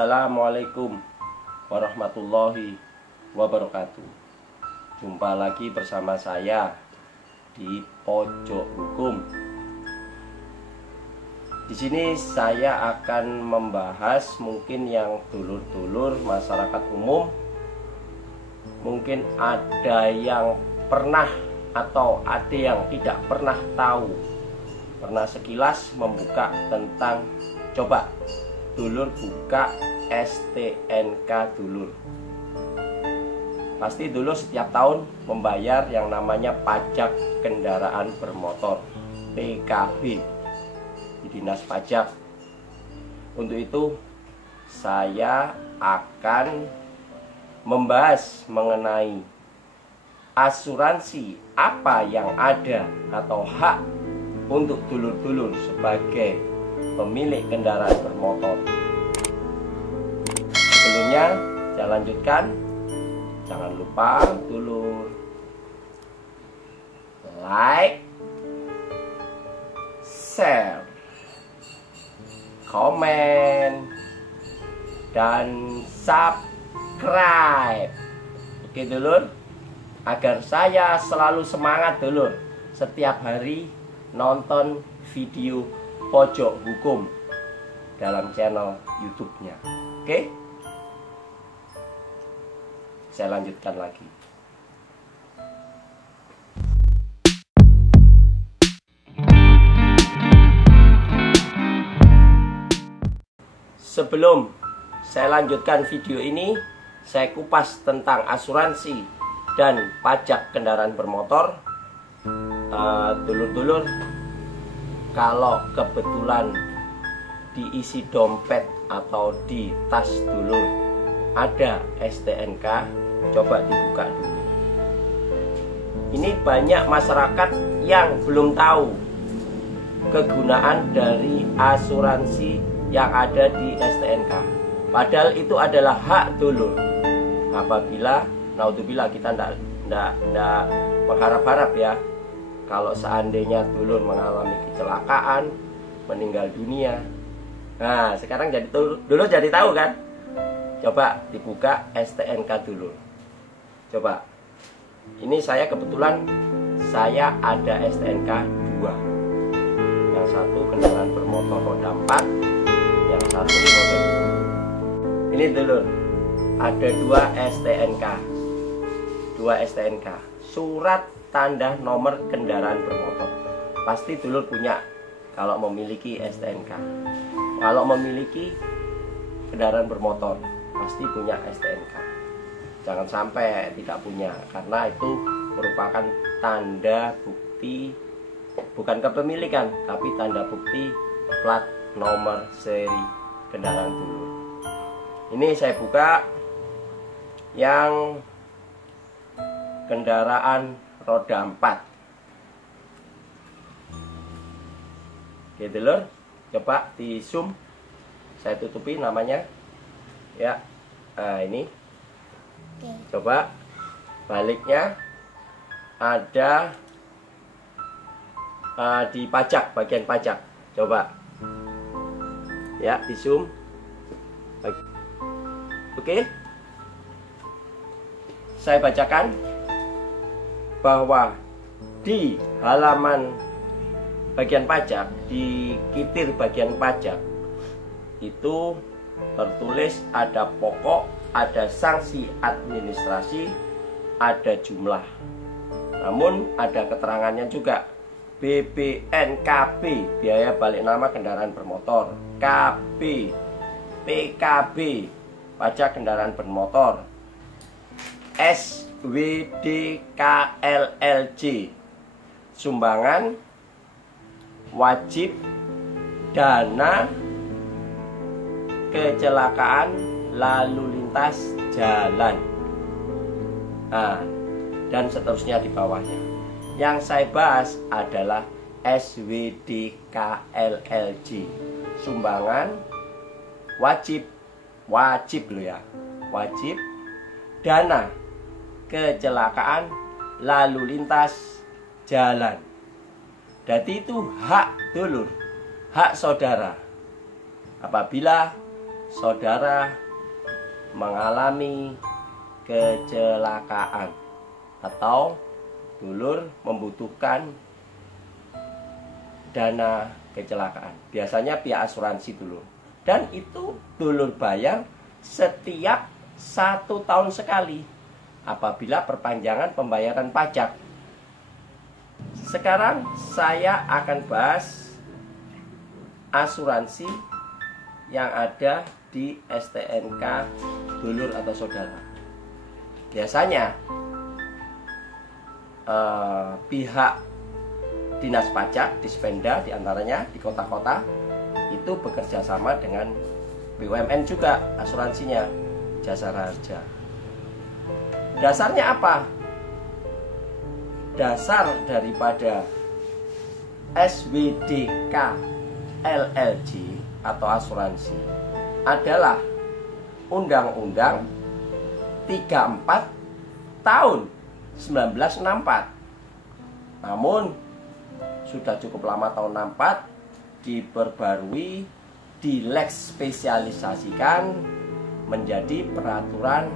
Assalamualaikum warahmatullahi wabarakatuh. Jumpa lagi bersama saya di Pojok Hukum. Di sini saya akan membahas mungkin yang dulur-dulur masyarakat umum, mungkin ada yang pernah atau ada yang tidak pernah tahu, pernah sekilas membuka tentang, coba dulur buka STNK dulur. Pasti dulur setiap tahun membayar yang namanya pajak kendaraan bermotor, PKB, di Dinas Pajak. Untuk itu saya akan membahas mengenai asuransi apa yang ada atau hak untuk dulur-dulur sebagai pemilik kendaraan bermotor. Sebelumnya saya lanjutkan, jangan lupa dulur like, share, komen, dan subscribe. Oke dulur, agar saya selalu semangat dulur setiap hari nonton video Pojok Hukum dalam channel YouTube-nya. Oke? Saya lanjutkan lagi. Sebelum saya lanjutkan video ini, saya kupas tentang asuransi dan pajak kendaraan bermotor. Dulur-dulur, kalau kebetulan diisi dompet atau di tas dulur ada STNK, coba dibuka dulu. Ini banyak masyarakat yang belum tahu kegunaan dari asuransi yang ada di STNK. Padahal itu adalah hak dulur. Apabila, naudzubillah, kita tidak mengharap-harap ya, kalau seandainya dulur mengalami kecelakaan, meninggal dunia. Nah, sekarang jadi dulur jadi tahu kan? Coba dibuka STNK dulur. Coba. Ini saya kebetulan saya ada STNK 2. Yang satu kendaraan bermotor roda 4, yang satu roda 2. Ini dulur, ada 2 STNK. 2 STNK. Surat tanda nomor kendaraan bermotor. Pasti dulur punya kalau memiliki STNK. Kalau memiliki kendaraan bermotor, pasti punya STNK. Jangan sampai tidak punya, karena itu merupakan tanda bukti, bukan kepemilikan, tapi tanda bukti plat nomor seri kendaraan dulur. Ini saya buka yang kendaraan roda 4. Oke dulur, coba di zoom, saya tutupi namanya ya. Nah ini, coba baliknya ada di pajak, bagian pajak. Coba ya, di zoom. Oke, saya bacakan bahwa di halaman bagian pajak, di kitir bagian pajak itu tertulis ada pokok, ada sanksi administrasi, ada jumlah. Namun ada keterangannya juga, BPNKB, biaya balik nama kendaraan bermotor, KB, PKB, pajak kendaraan bermotor, SWDKLLJ, sumbangan, wajib, dana, kecelakaan lalu lintas jalan, dan seterusnya di bawahnya. Yang saya bahas adalah SWDKLLJ, sumbangan, wajib loh ya, wajib, dana, kecelakaan lalu lintas jalan. Jadi itu hak dulur, hak saudara. Apabila saudara mengalami kecelakaan atau dulur membutuhkan dana kecelakaan, biasanya pihak asuransi dulur, dan itu dulur bayar setiap 1 tahun sekali apabila perpanjangan pembayaran pajak. Sekarang saya akan bahas asuransi yang ada di STNK dulur atau saudara. Biasanya pihak dinas pajak, Dispenda diantaranya di kota-kota itu bekerja sama dengan BUMN juga asuransinya, Jasara Harja. Dasarnya apa? Dasar daripada SWDK LLJ atau asuransi adalah Undang-Undang 34 tahun 1964. Namun sudah cukup lama tahun 64 diperbarui, dilex spesialisasikan menjadi peraturan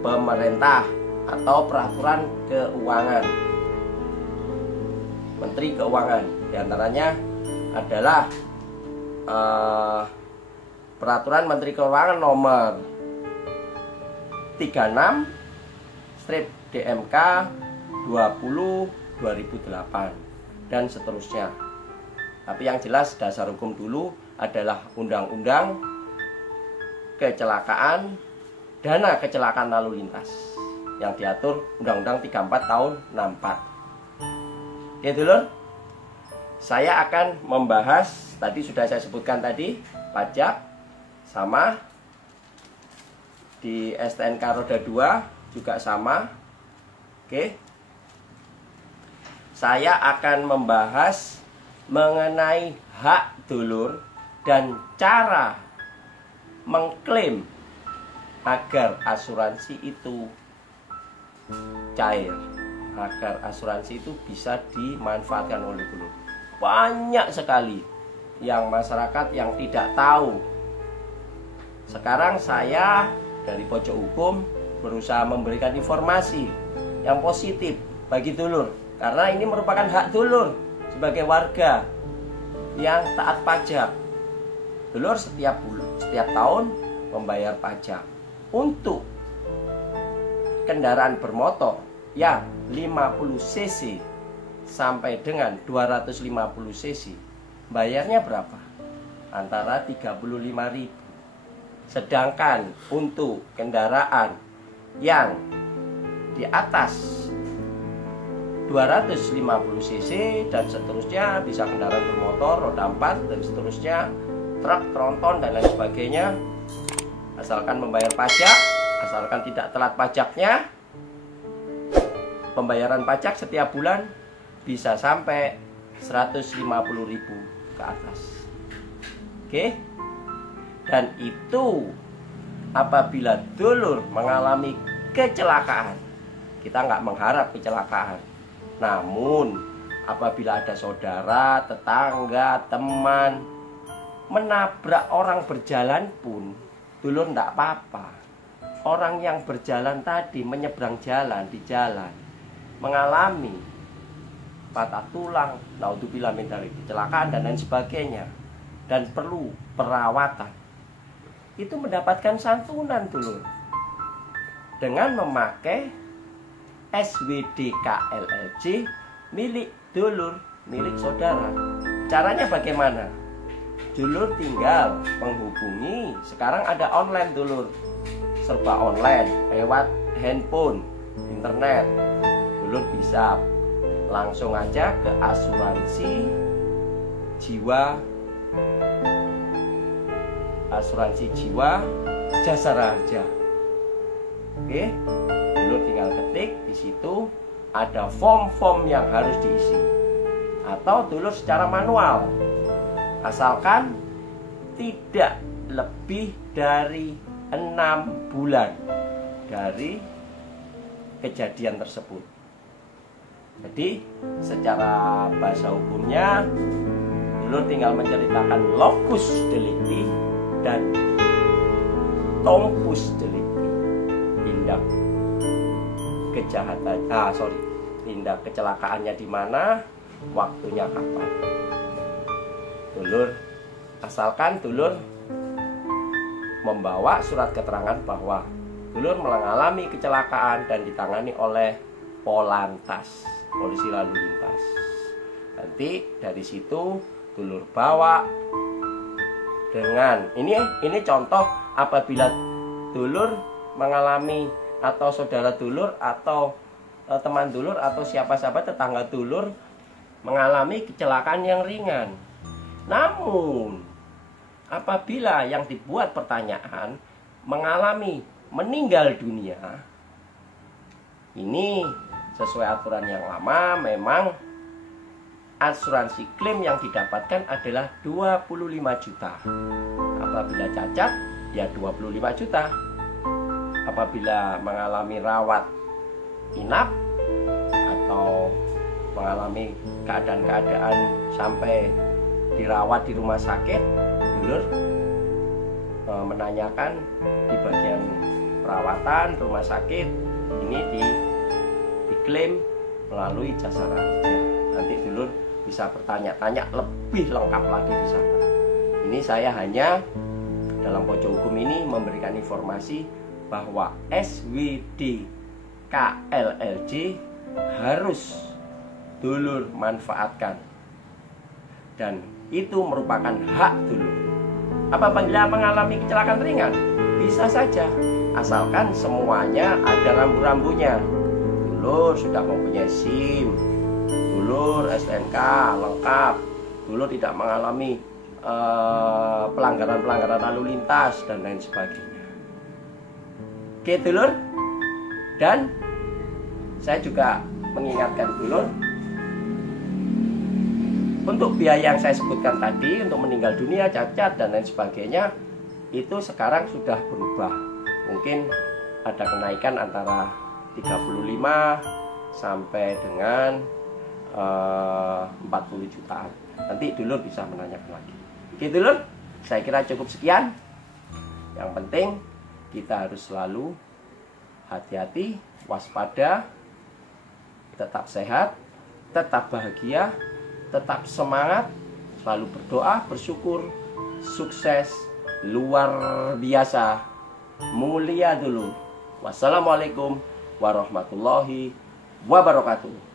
pemerintah atau peraturan keuangan Menteri Keuangan. Di antaranya adalah peraturan Menteri Keuangan nomor 36/DMK 20/2008 dan seterusnya. Tapi yang jelas dasar hukum dulu adalah Undang-Undang Kecelakaan, Dana Kecelakaan Lalu Lintas yang diatur Undang-Undang 34 tahun 64. Ya dulur, saya akan membahas, tadi sudah saya sebutkan tadi, pajak sama, di STNK roda 2 juga sama. Oke. Saya akan membahas mengenai hak dulur dan cara mengklaim agar asuransi itu cair, agar asuransi itu bisa dimanfaatkan oleh dulur. Banyak sekali yang masyarakat yang tidak tahu. Sekarang saya dari pojok hukum berusaha memberikan informasi yang positif bagi dulur, karena ini merupakan hak dulur sebagai warga yang taat pajak. Dulur setiap tahun membayar pajak untuk kendaraan bermotor yang 50 cc sampai dengan 250 cc. Bayarnya berapa? Antara 35.000. Sedangkan untuk kendaraan yang di atas 250 cc dan seterusnya, bisa kendaraan bermotor roda 4 dan seterusnya, truk, tronton dan lain sebagainya, asalkan membayar pajak, asalkan tidak telat pajaknya, pembayaran pajak setiap bulan bisa sampai 150.000 ke atas. Oke. Dan itu apabila dulur mengalami kecelakaan. Kita nggak mengharap kecelakaan. Namun apabila ada saudara, tetangga, teman menabrak orang berjalan pun, dulur nggak apa-apa. Orang yang berjalan tadi menyeberang jalan di jalan mengalami patah tulang, naudzubillah min dzalik, kecelakaan dan lain sebagainya, dan perlu perawatan, itu mendapatkan santunan dulur dengan memakai SWDK LLJ milik dulur, milik saudara. Caranya bagaimana? Dulur tinggal menghubungi, sekarang ada online dulur, serba online, lewat handphone, internet. Dulur bisa langsung aja ke asuransi jiwa Jasara Harja. Oke, dulur tinggal ketik, di situ ada form-form yang harus diisi, atau dulur secara manual, asalkan tidak lebih dari 6 bulan dari kejadian tersebut. Jadi secara bahasa hukumnya, dulur tinggal menceritakan locus delicti dan Tompus Delipi. Tindak kejahatan, tindak kecelakaannya di mana, waktunya kapan. Dulur, asalkan dulur membawa surat keterangan bahwa dulur mengalami kecelakaan dan ditangani oleh Polantas, polisi lalu lintas. Nanti dari situ dulur bawa dengan ini contoh apabila dulur mengalami atau saudara dulur atau teman dulur atau siapa-siapa tetangga dulur mengalami kecelakaan yang ringan. Namun apabila yang dibuat pertanyaan mengalami meninggal dunia, ini sesuai aturan yang lama, memang asuransi klaim yang didapatkan adalah 25 juta. Apabila cacat, ya 25 juta. Apabila mengalami rawat inap atau mengalami keadaan-keadaan sampai dirawat di rumah sakit, dulur menanyakan di bagian perawatan rumah sakit ini diklaim melalui jasa raja. Nanti dulur bisa bertanya-tanya lebih lengkap lagi di sana. Ini saya hanya dalam pojok hukum ini memberikan informasi bahwa SWD KLLJ harus dulur manfaatkan, dan itu merupakan hak dulur. Apabila mengalami kecelakaan ringan, bisa saja, asalkan semuanya ada rambu-rambunya. Dulur sudah mempunyai SIM, dulur STNK lengkap, dulur tidak mengalami pelanggaran-pelanggaran lalu lintas dan lain sebagainya. Oke dulur, dan saya juga mengingatkan dulur, untuk biaya yang saya sebutkan tadi, untuk meninggal dunia, cacat dan lain sebagainya, itu sekarang sudah berubah. Mungkin ada kenaikan antara 35 sampai dengan 40 jutaan. Nanti dulur bisa menanyakan lagi. Oke dulur, saya kira cukup sekian. Yang penting kita harus selalu hati-hati, waspada, tetap sehat, tetap bahagia, tetap semangat, selalu berdoa, bersyukur, sukses, luar biasa, mulia dulu. Wassalamualaikum warahmatullahi wabarakatuh.